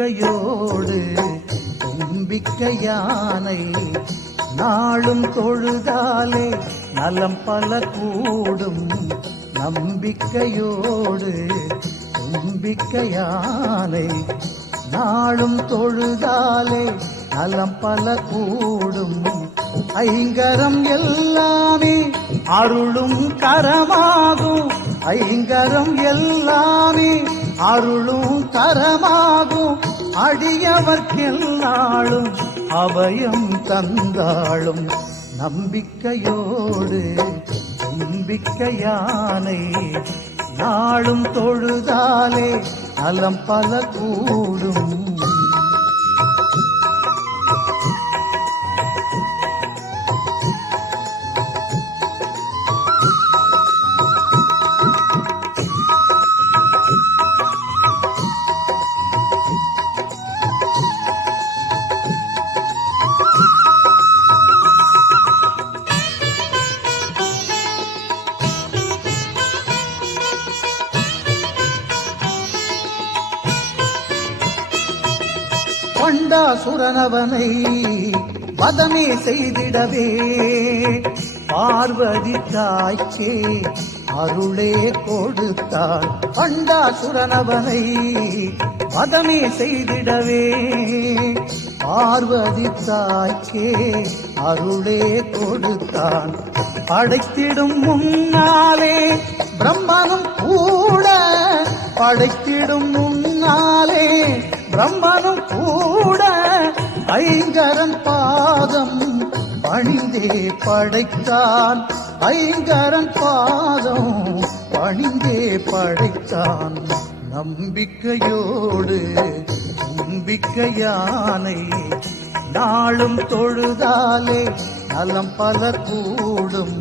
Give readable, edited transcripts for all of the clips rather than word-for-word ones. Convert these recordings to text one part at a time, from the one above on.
நம்பிக்கையோடு தும்பிக்கை யானை நாளும் தொழுதாலே நலம் பல கூடும். நம்பிக்கையோடு தும்பிக்கை யானை நாளும் தொழுதாலே நலம் பல கூடும். ஐங்கரம் எல்லாமே அருளும் கரமாகும். ஐங்கரம் எல்லாமே அருளும் கரமாகும். அடியவர்க்கெல்லாளும் அபயம் தந்தாளும். நம்பிக்கையோடு தும்பிக்கை யானை நாளும் தொழுதாலே நலம் பல கூடும். பண்டாசுரனவனை வதமே செய்திடவே பார்வதி தாய்க்கே அருளே கொடுத்தாள். பண்டாசுரனவனை வதமே செய்திடவே பார்வதி தாய்க்கே அருளே கொடுத்தான். படைத்திடும் முன்னாலே பிரம்மனும் கூட, படைத்திடும் முன்னாலே பிரம்மனும் கூட ஐங்கரன் பாதம் பணிந்தே படைத்தான். ஐங்கரன் பாதம் பணிந்தே படைத்தான். நம்பிக்கையோடு தும்பிக்கை யானை நாளும் தொழுதாலே நலம் பல கூடும்.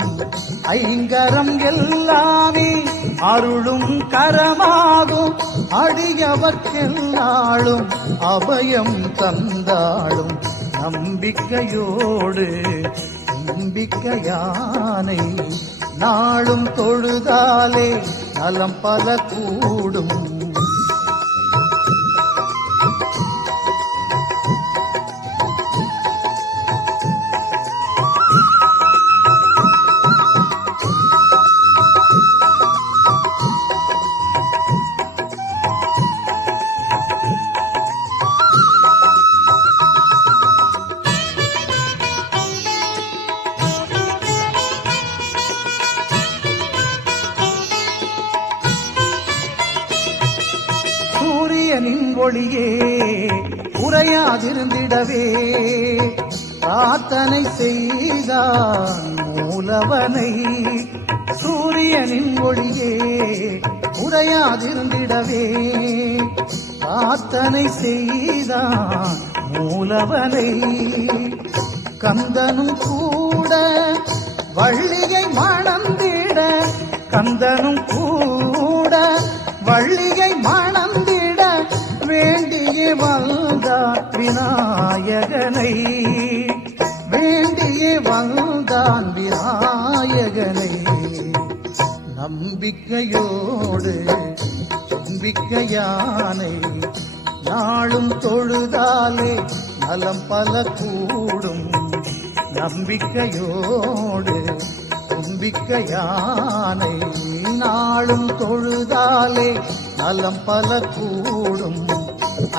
ஐங்கரம் எல்லாமே அருளும் கரமாகும். அடியவர்க்கெல்லாளும் அபயம் தந்தாளும். நம்பிக்கையோடு தும்பிக்கை யானை நாளும் தொழுதாலே நலம் பல கூடும். சூரியனின் ஒளியே உறையாதிருந்திடவே பிரார்த்தனை செய்தான் மூலவனை. சூரியனின் ஒளியே உறையாதிருந்திடவே பிரார்த்தனை செய்தான் மூலவனை. கந்தனும் கூட வள்ளியை மணந்திட, கந்தனும் கூட வள்ளியை மணந்திட வேண்டியே வந்தான் விநாயகனை. வேண்டியே வந்தான் விநாயகனை. நம்பிக்கையோடு தும்பிக்கை யானை நாளும் தொழுதாலே நலம் பல கூடும். நம்பிக்கையோடு தும்பிக்கை யானை நாளும் தொழுதாலே நலம் பல கூடும்.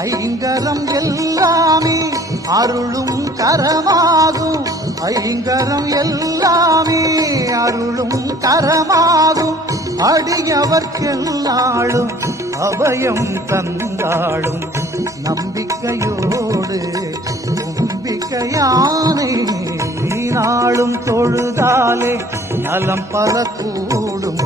ஐங்கரம் எல்லாமே அருளும் கரமாகும். ஐங்கரம் எல்லாமே அருளும் கரமாகும். அடியவர்க்கெல்லாளும் அபயம் தந்தாளும். நம்பிக்கையோடு தும்பிக்கை யானை நாளும் தொழுதாலே நலம் பல கூடும்.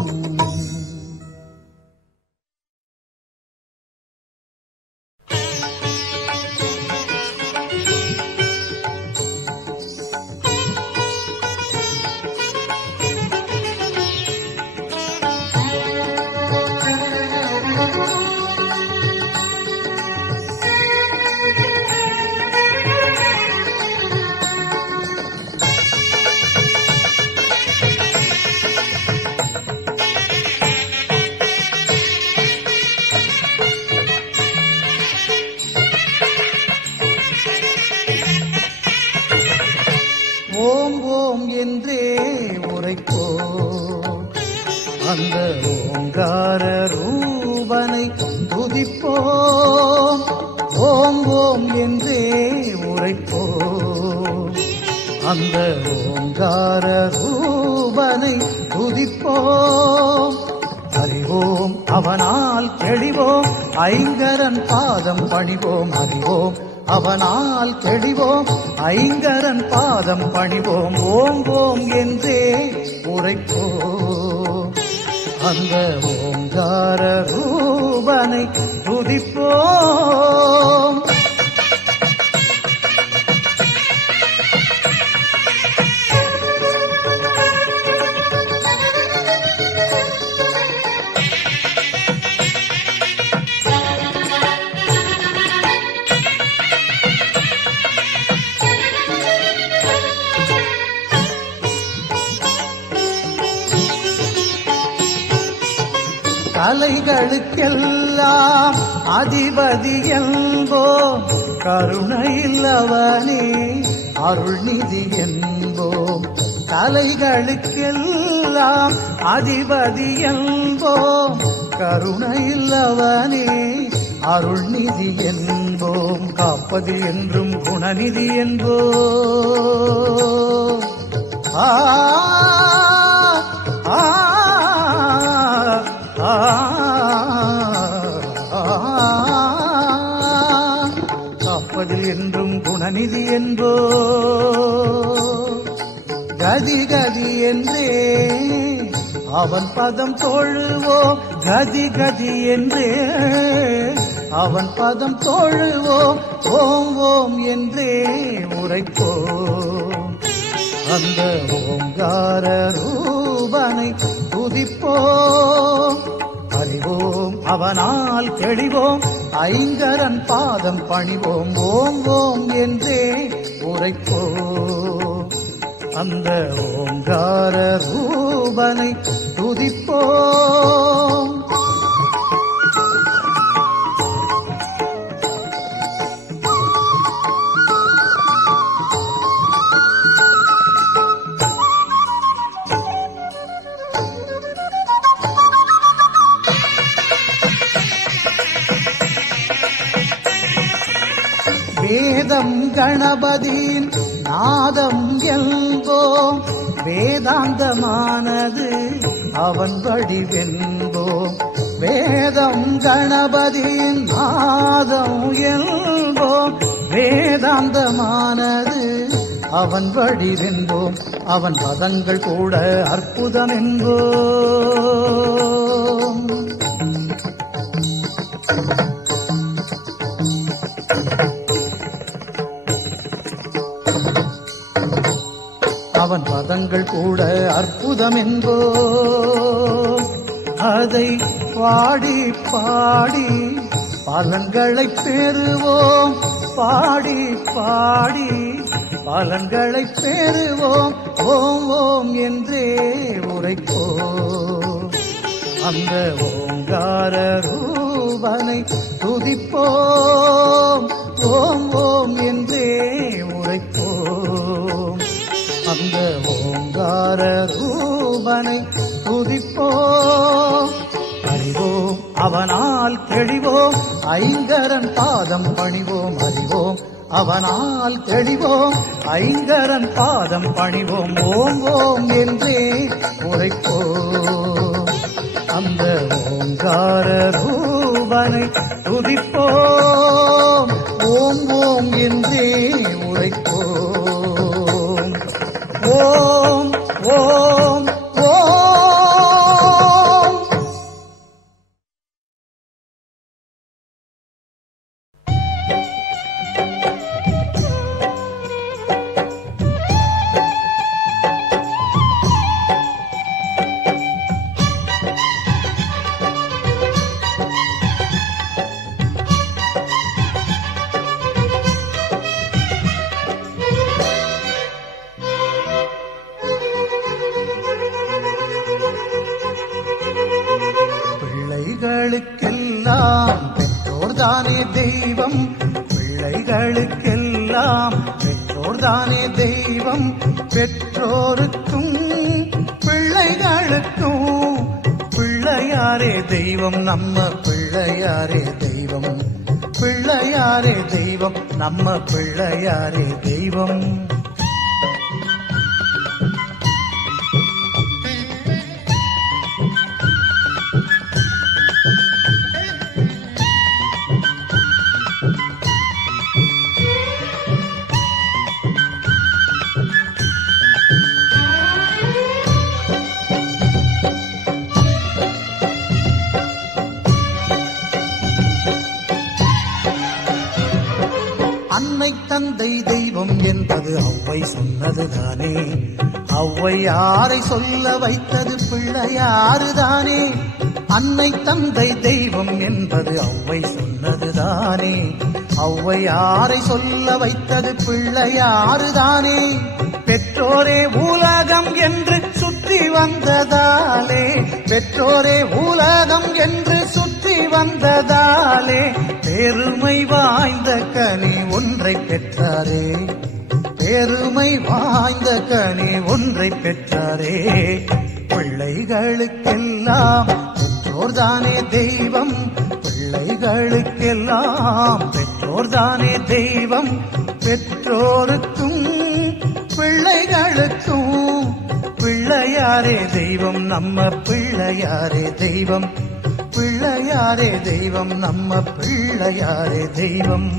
அந்த ஓங்கார ரூபனை துதிப்போம், ஓம் ஓம் என்றே உரைப்போம். அந்த ஓங்கார ரூபனை துதிப்போம், அறிவோம் அவனால் தெளிவோம், ஐங்கரன் பாதம் பணிவோம். அறிவோம் அவனால் தெளிவோம், ஐங்கரன் பாதம் பணிவோம். ஓம் ஓம் என்றே உரைப்போம், அந்த ஓங்கார ரூபனை துதிப்போம். கலைகளுக்கெல்லாம் அதிபதி என்போம், கருணையில் அவனே அருள்நிதி என்போம். கலைகளுக்கெல்லாம் அதிபதி என்போம், கருணையில் அவனே அருள்நிதி என்போம். காப்பது என்றும் குணநிதி என்போம். ஆ காப்பதில் என்றும் குணநிதி என்போ. கதி கதி என்றே அவன் பதம் தொழுவோம், கதி கதி என்றே அவன் பதம் தொழுவோம். ஓம் ஓம் என்றே உரைப்போம், அந்த ஓங்கார ரூபனை துதிப்போம். அறிவோம் அவனால் தெளிவோம், ஐங்கரன் பாதம் பணிவோம். ஓம் ஓம் என்றே உரைப்போம், அந்த ஓங்கார ரூபனை துதிப்போம். வேதம் கணபதியின் நாதம் என்போம், வேதாந்தமானது அவன் வடிவென்போம். வேதம் கணபதியின் நாதம் என்போம், வேதாந்தமானது அவன் வடிவென்போம். அவன் பதங்கள் கூட அற்புதம் என்போம். அவன் பதங்கள் கூட அற்புதம் என்போம். அதை பாடி பாடி பலன்களை பெறுவோம், பாடி பாடி பலன்களை பெறுவோம். ஓம் ஓம் என்றே உரைப்போம், அந்த ஓங்கார ரூபனை துதிப்போம். ஓம் ஓம் என்றே உரைப்போம், அந்த ஓங்கார ரூபனை துதிப்போம். அறிவோம் அவனால் தெளிவோம், ஐங்கரன் பாதம் பணிவோம். அறிவோம் அவனால் தெளிவோம், ஐங்கரன் பாதம் பணிவோம். ஓம் ஓம் என்றே உரைப்போம், அந்த ஓங்கார ரூபனை துதிப்போம். ஓம் ஓம் என்றே உரைப்போம். ஓம் ஓம் ஓம். பிள்ளைகளுக்கெல்லாம் பெற்றோர்தானே தெய்வம், பிள்ளைகளுக்கெல்லாம் பெற்றோர்தானே தெய்வம். பெற்றோருக்கும் பிள்ளைகள் தெய்வம் நம்ம பிள்ளையாரே தெய்வம், பிள்ளையாரே தெய்வம் நம்ம பிள்ளையாரே தெய்வம். அன்னை தந்தை தெய்வம் என்பது ஔவை சொன்னதுதானே, ஔவை யாரை சொல்ல வைத்தது பிள்ளையாறுதானே. அன்னை தந்தை தெய்வம் என்பது ஔவை சொன்னதுதானே, ஔவை யாரை சொல்ல வைத்தது பிள்ளையாறுதானே. பெற்றோரே உலகம் என்று சுற்றி வந்ததாலே, பெற்றோரே உலகம் என்று சுற்றி வந்ததாலே, பெருமை வாய்ந்த கனி ஒன்றை பெற்றாரே, பெருமை வாய்ந்த கனி ஒன்றை பெற்றாரே. பிள்ளைகளுக்கெல்லாம் பெற்றோர்தானே தெய்வம், பிள்ளைகளுக்கெல்லாம் பெற்றோர்தானே தெய்வம். பெற்றோருக்கும் பிள்ளைகளுக்கும் பிள்ளையாரே தெய்வம் நம்ம பிள்ளையாரே தெய்வம், பிள்ளையாரே தெய்வம் நம்ம பிள்ளையாரே தெய்வம்.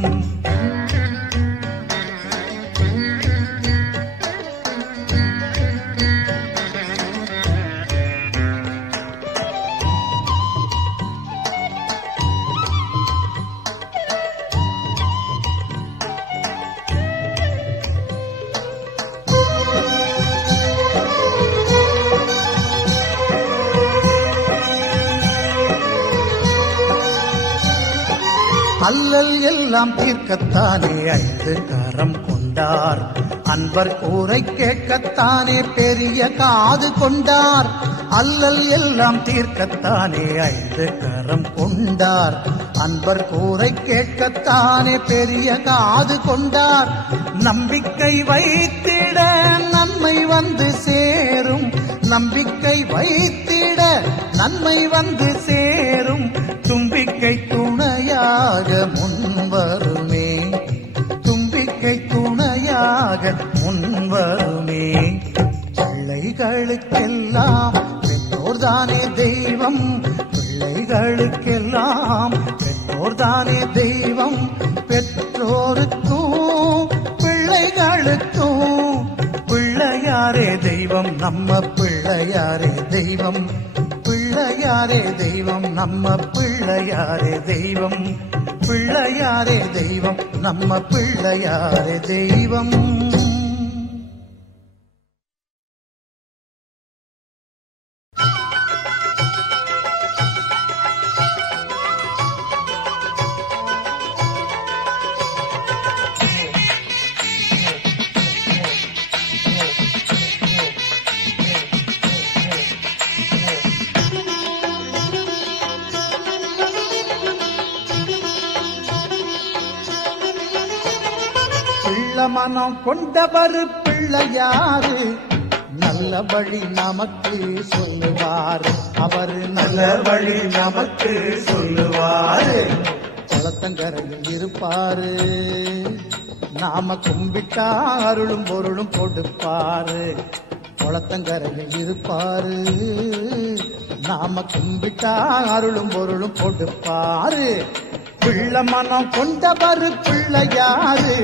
அல்லல் எல்லாம் தீர்க்கத்தானே 5 கரம் கொண்டார், அன்பர் கூரை கேட்கத்தானே பெரிய காது கொண்டார். அல்லல் எல்லாம் தீர்க்கத்தானே 5 கரம் கொண்டார், அன்பர் கூரை கேட்கத்தானே பெரிய காது கொண்டார். நம்பிக்கை வைத்திட நன்மை வந்து சேரும், நம்பிக்கை வைத்திட நன்மை வந்து சேரும். தும்பிக்கை துணையாக முன்வருமே, தும்பிக்கை துணையாக முன்வருமே. பிள்ளைகளுக்கெல்லாம் பெற்றோர்தானே தெய்வம், பிள்ளைகளுக்கெல்லாம் பெற்றோர்தானே தெய்வம். பெற்றோருக்கும் பிள்ளைகளுக்கும் பிள்ளையாரே தெய்வம் நம்ம பிள்ளையாரே தெய்வம், பிள்ளையாரே தெய்வம் நம்ம பிள்ளையாரே தெய்வம், பிள்ளையாரே தெய்வம் நம்ம பிள்ளையாரே தெய்வம். மனம் கொண்டவர் பிள்ளையாரு, நல்ல வழி நமக்கு சொல்லுவார், அவர் நல்ல வழி நமக்கு சொல்லுவார். குளத்தங்கரையில் இருப்பாரு, நாம கும்பிட்டா அருளும் பொருளும் கொடுப்பாரு. குளத்தங்கரையில் இருப்பாரு, நாம கும்பிட்டா அருளும் பொருளும் கொடுப்பாரு. பிள்ளை மனம் கொண்டவர் பிள்ளையாரு,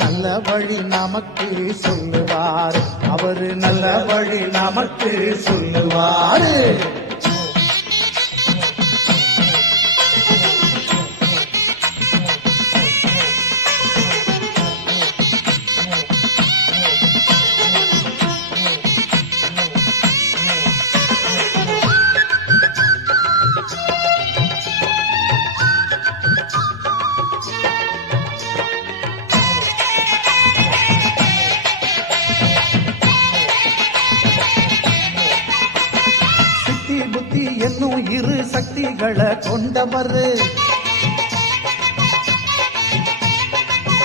நல்ல வழி நமக்கு சொல்லுவார், அவரு நல்ல வழி நமக்கு சொல்லுவார். என்னும் 2 சக்திகளை கொண்டவர்,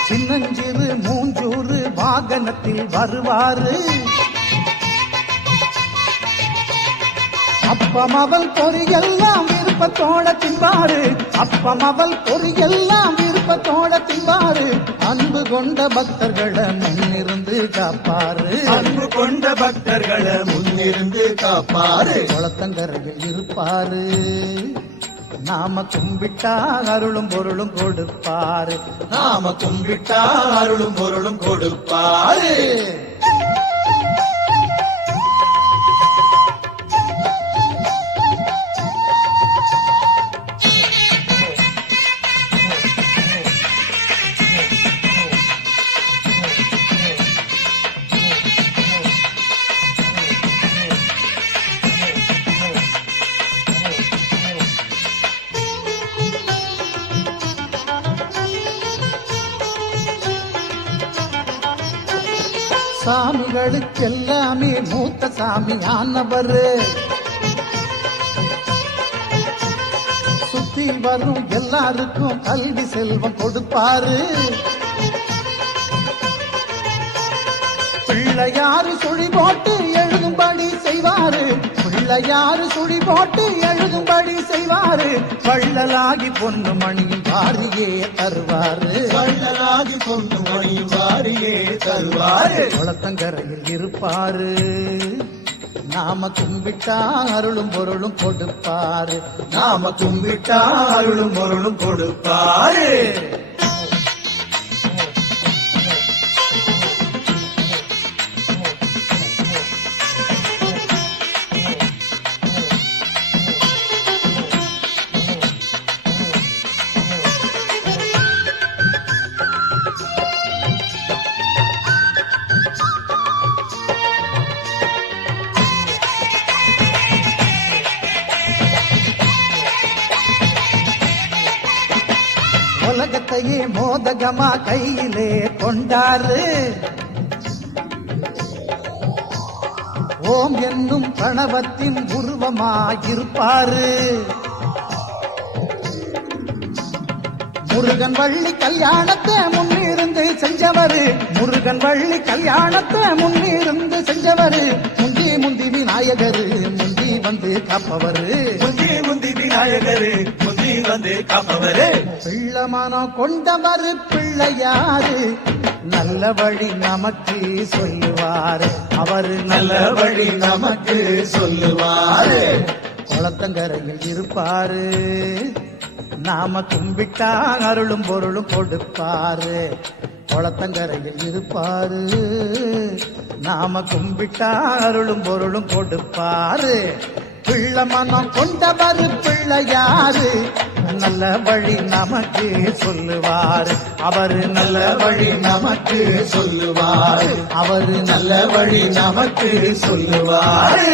சின்னஞ்சிறு மூஞ்சூறு வாகனத்தில் வருவாரு. அப்பம் அவள் பொறியெல்லாம் விருப்பத்தோட தின்பாரு, அப்பம் அவல் பொரியெல்லாம் விருப்பத்தோட தின்பாரு. அன்பு கொண்ட பக்தர்களை முன்னிருந்து காப்பாரு, அன்பு கொண்ட பக்தர்களை முன்னிருந்து காப்பாரு. குளத்தங்கரையில் இருப்பாரு, நாம கும்பிட்டா அருளும் பொருளும் கொடுப்பாரு, நாம கும்பிட்டா அருளும் பொருளும் கொடுப்பாரு. சாமிகளுக்கெல்லாமே மூத்த சாமி ஆனவரு, சுத்தி வரும் எல்லாருக்கும் கல்வி செல்வம் கொடுப்பாரு. பிள்ளையாரு சுழி போட்டு எழுதும்படி செய்வாரு, பிள்ளையாரு சுழி போட்டு எழுதும்படி செய்வாரு. வள்ளலாகி பொண்ணு மணியும் வாரியே தருவாரு, வள்ளலாகி பொண்ணு மணியும் வாரியே தருவாரு. குளத்தங்கரையில் இருப்பாரு, நாம கும்பிட்டா அருளும் பொருளும் கொடுப்பாரு, நாம கும்பிட்டா அருளும் பொருளும் கொடுப்பாரு. உலகத்தையே மோதகமா கையிலே கொண்டாரு, ஓம் என்னும் பிரணவத்தின் உருவமாயிருப்பாரு. முருகன் வள்ளி கல்யாணத்தை முன்னிருந்து செஞ்சவரு, முருகன் வள்ளி கல்யாணத்தை முன்னிருந்து செஞ்சவரு. முந்தி முந்தி விநாயகரு முந்தி வந்து காப்பவரு, முந்தி முந்தி விநாயகரு முந்தி வந்து காப்பவரு. பிள்ளமனம் கொண்டவரு பிள்ளையாரு, நல்ல வழி நமக்கு சொல்லுவாரு, அவரு நல்ல வழி நமக்கு சொல்லுவாரு. குளத்தங்கரையில் இருப்பாரு, நாம கும்பிட்டா அருளும் பொருளும் கொடுப்பாரு. குளத்தங்கரையில் இருப்பாரு, நாம கும்பிட்டா அருளும் பொருளும் கொடுப்பாரு. பிள்ளை மனம் கொண்டவர் பிள்ளையாரு, நல்ல வழி நமக்கு சொல்லுவாரு, அவரு நல்ல வழி நமக்கு சொல்லுவாரு, அவரு நல்ல வழி நமக்கு சொல்லுவாரு.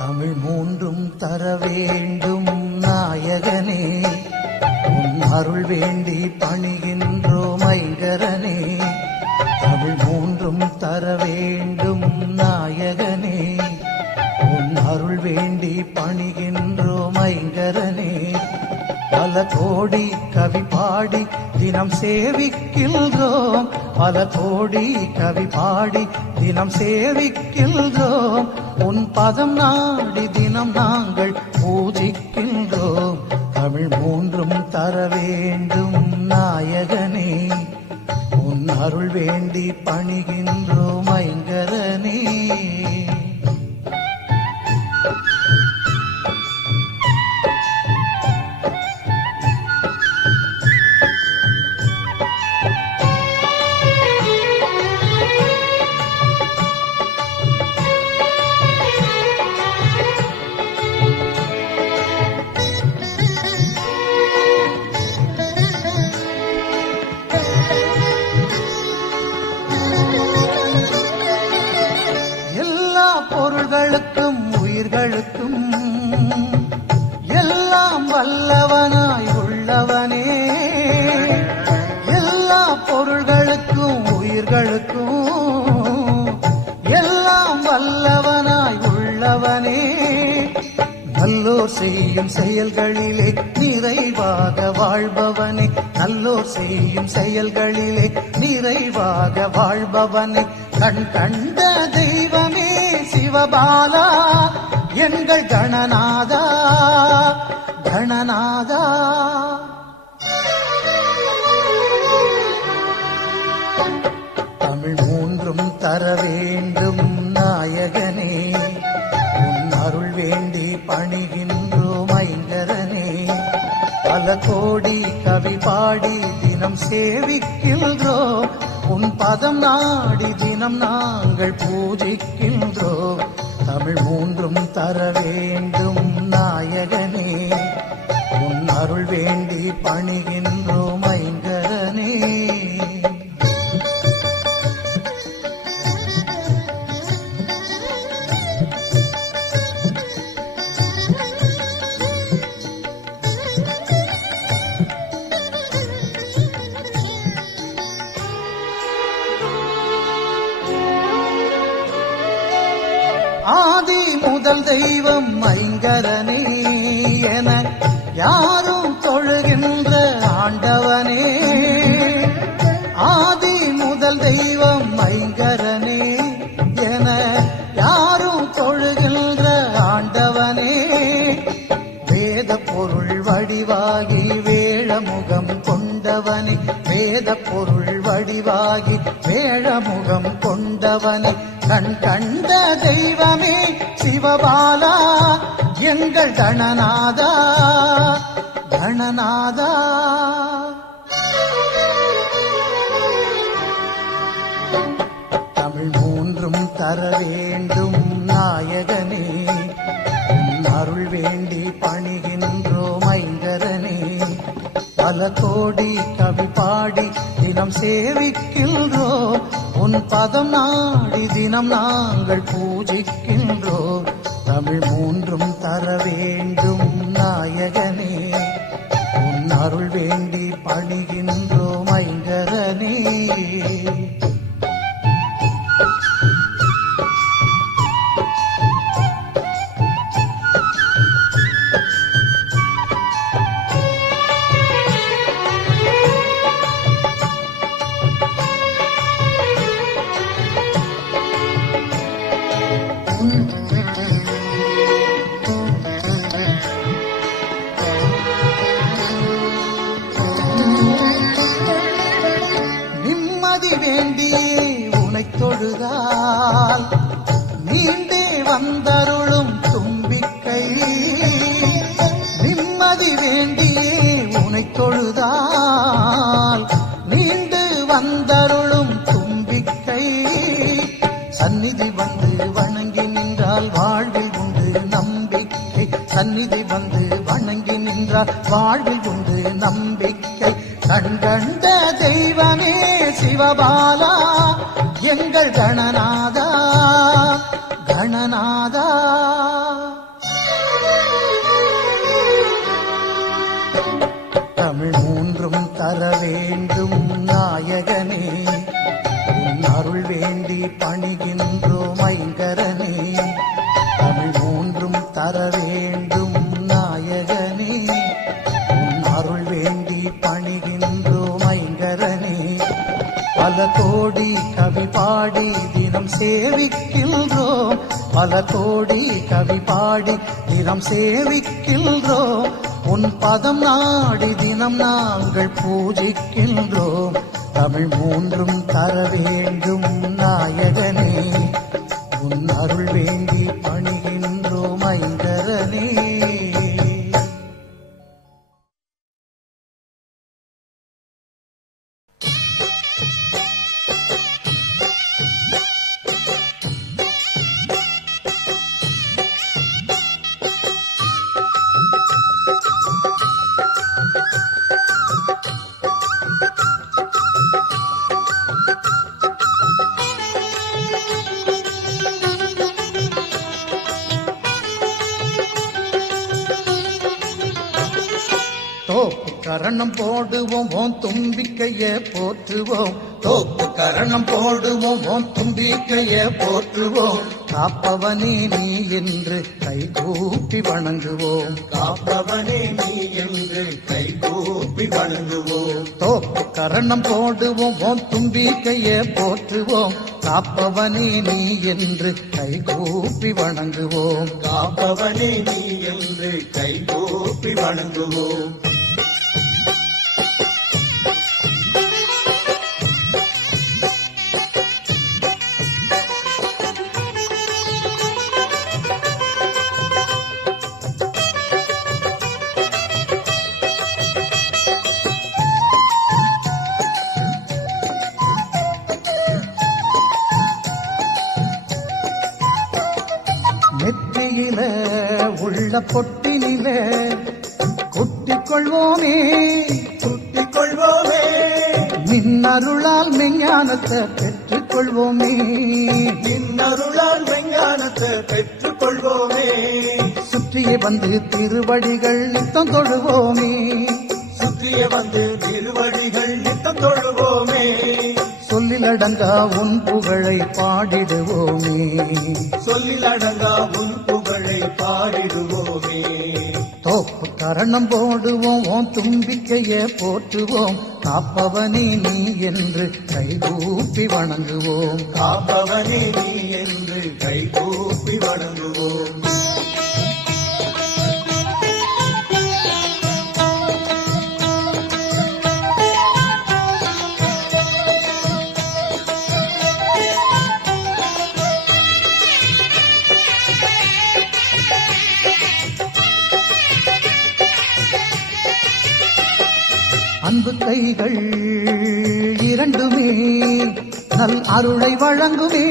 தமிழ் மூன்றும் தர வேண்டும் நாயகனே, உன் அருள் வேண்டி பணிகின்றோம் ஐங்கரனே. தமிழ் மூன்றும் தர வேண்டும் நாயகனே, உன் அருள் வேண்டி பணிகின்றோம் ஐங்கரனே. பல கோடி கவி பாடி தினம் சேவிக்கின்றோம், பல கோடி கவி பாடி தினம் சேவிக்கின்றோம். உன் பதம் நாடி தினம் நாங்கள் பூஜிக்கின்றோம். தமிழ் மூன்றும் தர வேண்டும் நாயகனே, உன் அருள் வேண்டி பணிகின்றோம் ஐங்கரனே. பொருள்களுக்கும் உயிர்களுக்கும் எல்லாம் வல்லவனாய் உள்ள உள்ளவனே எல்லா பொருள்களுக்கும் உயிர்களுக்கும் எல்லாம் வல்லவனாய் உள்ளவனே நல்லோர் செய்யும் செயல்களிலே நிறைவாக வாழ்பவனே நல்லோர் செய்யும் செயல்களிலே நிறைவாக வாழ்பவனே கண் கண்ட தெய்வமே சிவபாலா எங்கள் கணநாதா கணநாதா தமிழ் மூன்றும் தர வேண்டும் நாயகனே உன் அருள் வேண்டி பணிகின்றோம் ஐங்கரனே பல கோடி கவி பாடி தினம் சேவிக்கின்றோம் உன் பதம் நாடி தினம் நாங்கள் பூஜிக்கின்றோம் தமிழ் மூன்றும் தர வேண்டும் நாயகனே உன் அருள் வேண்டி பணிகின்றோம் ஐங்கரனே ஆதி முதல் தெய்வம் ஐங்கரனே என யாரும் தொழுகின்ற ஆண்டவனே ஆதி முதல் தெய்வம் ஐங்கரனே என யாரும் தொழுகின்ற ஆண்டவனே வேத பொருள் வடிவாகி வேழமுகம் கொண்டவனே வேத பொருள் வடிவாகி வேழமுகம் கொண்டவனே கண் கண்ட தெய்வமே சிவபாலா எங்கள் கணநாதா கணநாதா தமிழ் மூன்றும் தர வேண்டும் நாயகனே உன் அருள் வேண்டி பணிகின்றோம் ஐங்கரனே பல கோடி கவி பாடி தினம் சேவிக்கின்றோம் உன் பதம் நாடி தினம் நாங்கள் பூஜிக்கின்றோம் தமிழ் மூன்றும் தர வேண்டும் நாயகனே உன் அருள் வேண்டி பணிகின்றோம் ஐங்கரனே நிம்மதி வேண்டியே உனை தொழுதால் நீண்டே வந்தருளும் தும்பிக்கை நிம்மதி வேண்டியே உனை தொழுதால் நீண்டு வந்தருளும் தும்பிக்கை சந்நிதி வந்து வணங்கி நின்றால் வாழ்வில் உண்டு நம்பிக்கை சந்நிதி வந்து வணங்கி நின்றால் வாழ்வில் உண்டு நம்பிக்கை கண் கண்ட தெய்வமே சிவபாலா எங்கள் கணநாதா கணநாதா தமிழ் மூன்றும் தர வேண்டும் நாயகனே உன் அருள் வேண்டி பணிகின்றோம் ஐங்கரனே தமிழ் மூன்றும் தர வேண்டும் நாயகனே உன் அருள் வேண்டி பணிகின்றோம் ஐங்கரனே பல கோடி கவி பாடி தினம் சேவிக்கின்றோம் பல கோடி கவி பாடி தினம் சேவிக்கின்றோம் உன் பதம் நாடி தினம் நாங்கள் பூஜிக்கின்றோம் தமிழ் மூன்றும் தர வேண்டும் நாயகனே உன் அருள் வேண்டி பணிகின்றோம் ஐங்கரனே தோப்பு கரணம் போடுவோம் உன் தும்பிக்கைய போற்றுவோம். தோப்பு கரணம் போடுவோம் உன் தும்பிக்கைய போற்றுவோம். காப்பவனே நீ என்று கைகூப்பி வணங்குவோம். காப்பவனே நீ என்று கைகூப்பி வணங்குவோம். தோப்பு கரணம் போடுவோம் உன் தும்பிக்கைய போற்றுவோம். காப்பவனே நீ என்று கைகூப்பி வணங்குவோம். காப்பவனே நீ என்று கைகூப்பி வணங்குவோம். நெற்றியில உள்ள பொட்டினில குட்டிக் கொள்வோமே. குட்டிக் கொள்வோமே. நின்னருளால் மெஞ்ஞானத்தை பெற்றுக் கொள்வோமே. நின்னருளால் மெஞ்ஞானத்தை பெற்றுக் கொள்வோமே. சுற்றியே வந்து திருவடிகள் நித்தம் தொழுவோமே. சுற்றிய வந்து திருவடிகள் நித்தம் தொழுவோமே. சொல்லிலடங்கா உன் புகழை பாடிடுவோமே. சொல்லிலடங்கா உன் புகழை பாடிடுவோமே. தோப்பு கரணம் போடுவோம் உன் தும்பிக்கைய போற்றுவோம். காப்பவனே நீ என்று கைகூப்பி வணங்குவோம். காப்பவனே நீ என்று கைகூப்பி வணங்குவோம். அன்பு கைகள் இரண்டுமே நல் அருளை வழங்குமே.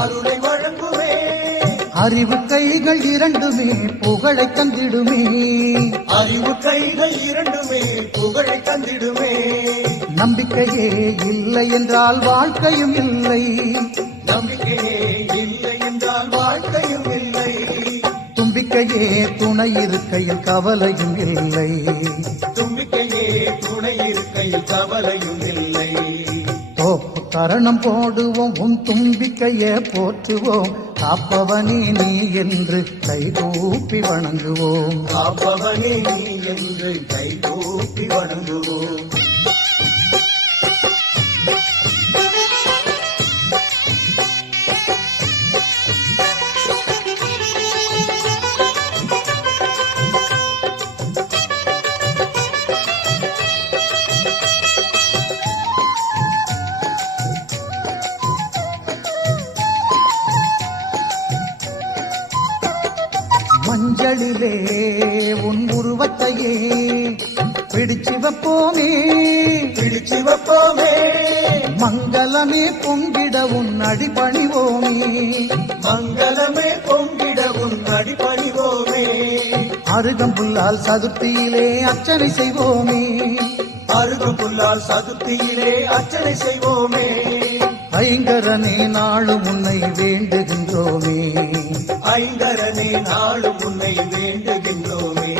அருளை வழங்குமே. அறிவு கைகள் இரண்டுமே புகழை தந்திடுமே. அறிவு கைகள் இரண்டுமே புகழை தந்திடுமே. நம்பிக்கையே இல்லை என்றால் வாழ்க்கையும் இல்லை. நம்பிக்கையே இல்லை என்றால் வாழ்க்கையும் இல்லை. தும்பிக்கையே துணை இருக்கையில் கவலையும் இல்லை. தும்பிக்கையே துணை இருக்கையில் கவலையும் இல்லை. தோப்பு கரணம் போடுவோம் உன் தும்பிக்கைய போற்றுவோம். காப்பவனே நீ என்று கைகூப்பி வணங்குவோம். காப்பவனே நீ என்று கைகூப்பி வணங்குவோம். மஞ்சளிலே உன் உருவத்தையே பிடிச்சு வைப்போமே. பிடிச்சு வைப்போமே. மங்களமே பொங்கிட உன் அடிபணிவோமே. மங்களமே பொங்கிட உன் அடிபணிவோமே. அருகம்புல்லால் சதுர்த்தியிலே அர்ச்சனை செய்வோமே. அருகம்புல்லால் சதுர்த்தியிலே அர்ச்சனை செய்வோமே. ஐங்கரனே நாளும் உன்னை வேண்டுகின்றோமே. ஐங்கரனே நாளும் உன்னை வேண்டுகின்றோமே.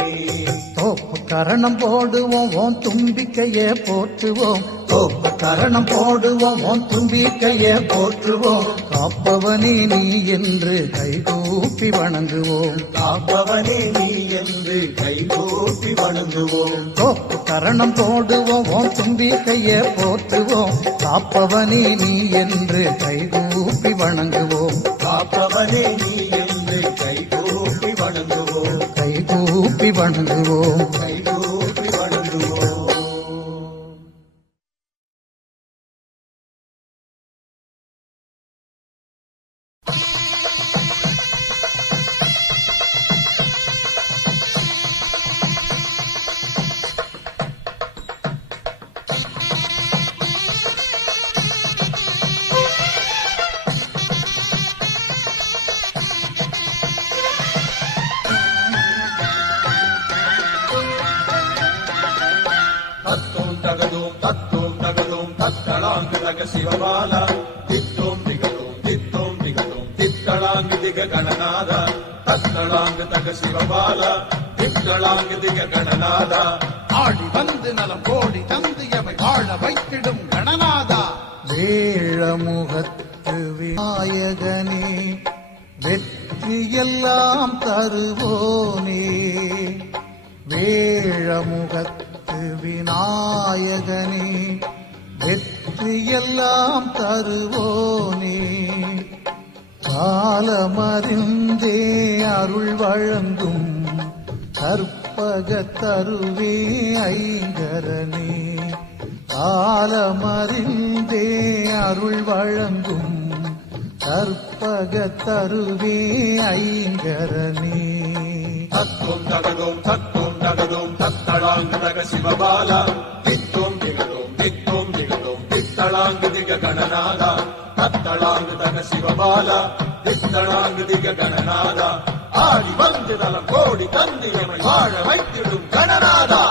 தோப்பு கரணம் போடுவோம் உன் தும்பிக்கைய போற்றுவோம். தோப்பு கரணம் போடுவோம் உன் தும்பிக்கைய போற்றுவோம். காப்பவனே நீ என்று கைகூப்பி வணங்குவோம். காப்பவனே நீ என்று கைகூப்பி வணங்குவோம். தோப்பு கரணம் போடுவோம் உன் தும்பிக்கைய போற்றுவோம். காப்பவனே நீ என்று கைகூப்பி வணங்குவோம். காப்பவனே நீ என்று கைகூப்பி வணங்குவோம். கைகூப்பி வணங்குவோம். கைகூப்பி வணங்குவோம். தத்தோம் தகதோம் தத்தளாங்கு தக சிவபால தித்தோம் திகழும் தித்தளாங்கு திக கணநாத தத்தளாங்கு தக சிவபால தித்தளாங்கு திக கணநாத ஆடி வந்து நலம் கோடி தந்து எமை வாழ வைத்திடும் கணநாதா. வேழமுகத்து விநாயகனே வெற்றியெல்லாம் தருவோனே, வேழமுகத்து விநாயகனே வெற்றியெல்லாம் தருவோனே, காலமறிந்தே அருள் வழங்கும் கற்பகத்தருவே ஐங்கரனே, காலமறிந்தே அருள் வழங்கும் கற்பகத்தருவே ஐங்கரனே. தத்துவம் தகதோம் தத்துவம் தகதோம் தத்தளாங்கு தக சிவபாலா, தித்தோம் திகதோம் தித்தோம் திகதோம் தித்தளாங்கு திக கணநாதா, தத்தளாங்கு தக சிவபாலா, தித்தளாங்கு திக கணநாதா, ஆடி வந்து நலம் கோடி தந்து எமை வாழ வைத்திடும் கணநாதா.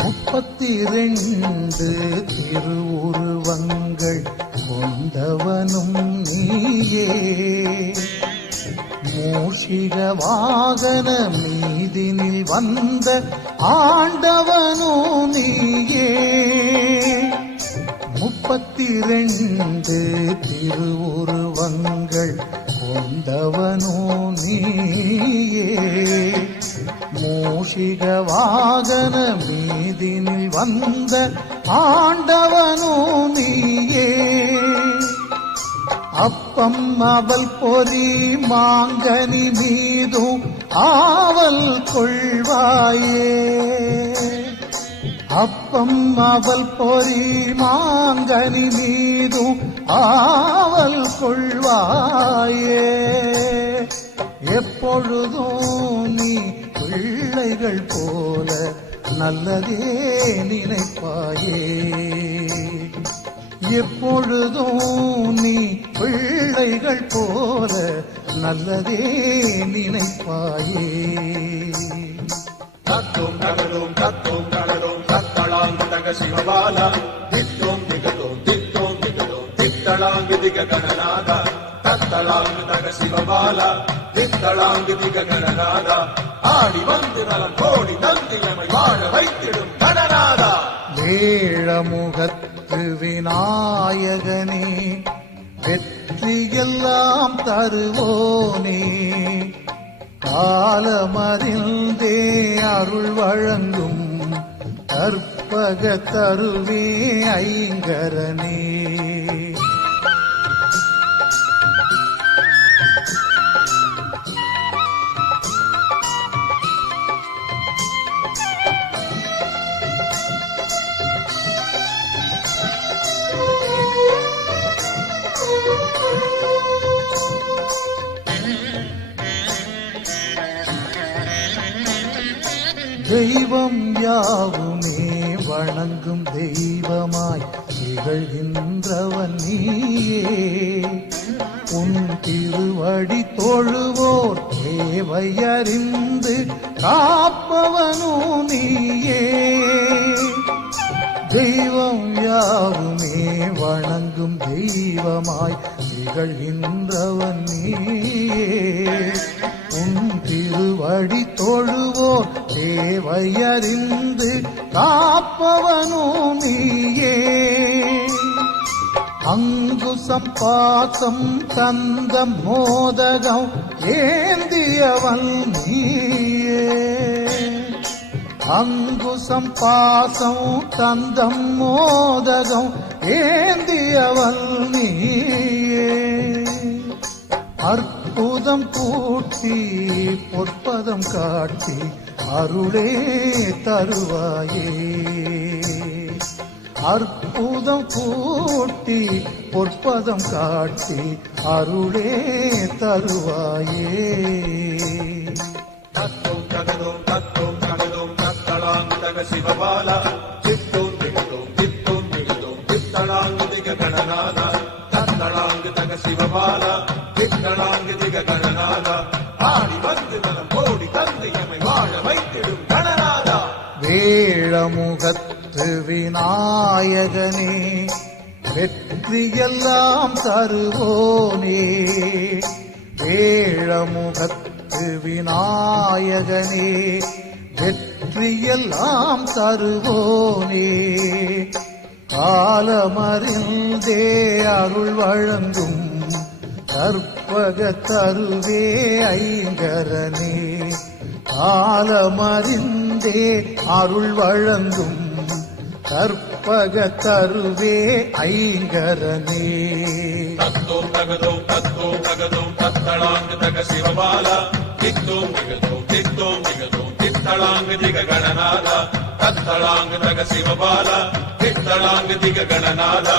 முப்பத்திரண்டு திருவுருவங்கள் கொண்டவனும் நீயே, மூஷிக வாகன மீதினில் வந்த ஆண்டவனும் நீயே, முப்பத்திரண்டு திருவுருவங்கள் கொண்டவனும் நீயே, மூஷிக வாகன மீதினில் வந்த ஆண்டவனோ நீயே, அப்பம் அவல் பொறி மாங்கனி மீதும் ஆவல் கொள்வாயே, அப்பம் அவல் பொறி மாங்கனி மீதும் ஆவல் கொள்வாயே, எப்பொழுதும் நீ பிள்ளைகள் போல நல்லதே நினைப்பாயே, எப்பொழுதும் நீ பிள்ளைகள் போல நல்லதே நினைப்பாயே. தத்துவம் தகதோம் தத்துவம் தகதோம் தத்தளாங்கு தக சிவபாலா, தித்தோம் திகதோம் தித்தோம் திகதோம் தித்தளாங்கு திக கணநாதா, தத்தளாங்கு தக சிவபாலா, தித்தளாங்கு திக கணநாதா, ஆடி வந்து நலம் கோடி தந்து எமை வாழ வைத்திடும் கணநாதா. வேழமுகத்து விநாயகனே வெற்றியெல்லாம் தருவோனே, காலமறிந்தே அருள் வழங்கும் கற்பகத்தருவே ஐங்கரனே. தெய்வம் யாவுமே வணங்கும் தெய்வமாய் திகழ்கின்றவன் நீயே, உன் திருவடி தொழுவோர் தேவையறிந்து காப்பவனோ நீயே, தெய்வம் யாவுமே வணங்கும் தெய்வமாய் திகழ்கின்றவன் நீயே, உன் திருவடி தொழுவோர் தேவையறிந்து காப்பவனோ நீயே, அங்குசம் பாசம் தந்தம் மோதகம் ஏந்தியவன் நீயே, அங்குசம் பாசம் தந்தம் மோதகம் ஏந்தியவன் நீயே, அற்புதம் கூட்டி பொற்பதம் காட்டி அருளே தருவாயே, அற்புதம் கூட்டி பொற்பதம் காட்டி அருளே தருவாயே. தத்துவம் தகதோம் தத்துவம் தகதோம் தத்தளாங்கு தக சிவபாலா, தித்தோம் திகதோம் தித்தோம் திகதோம் தித்தளாங்கு திக கணநாதா, தத்தளாங்கு தக சிவபாலா தித்தளாங்கு திக கணநாதா ஆடி வந்து நலம் கோடி தந்தை எமை வாழ வைத்திடும் கணநாதா வேழமுகத்து விநாயகனே வெற்றியெல்லாம் தருவோனே வேழமுகத்து விநாயகனே வெற்றியெல்லாம் தருவோனே காலமறிந்தே அருள் வழங்கும் கற்பக தருவே ஐங்கரனே காலமறிந்தே அருள் வழங்கும் கற்பக தருவே ஐங்கரனே தத்தோம் தகதோம் தத்தளாங்கு தக சிவபாலா தித்தோம் திகதோம் தித்தளாங்கு திக கணநாதா தத்தளாங்கு தக சிவபாலா தித்தளாங்கு திக கணநாதா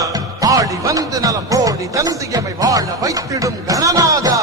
ஆடி வந்து நலம் கோடி தந்தியமை வாழ வைத்திடும் கணநாதா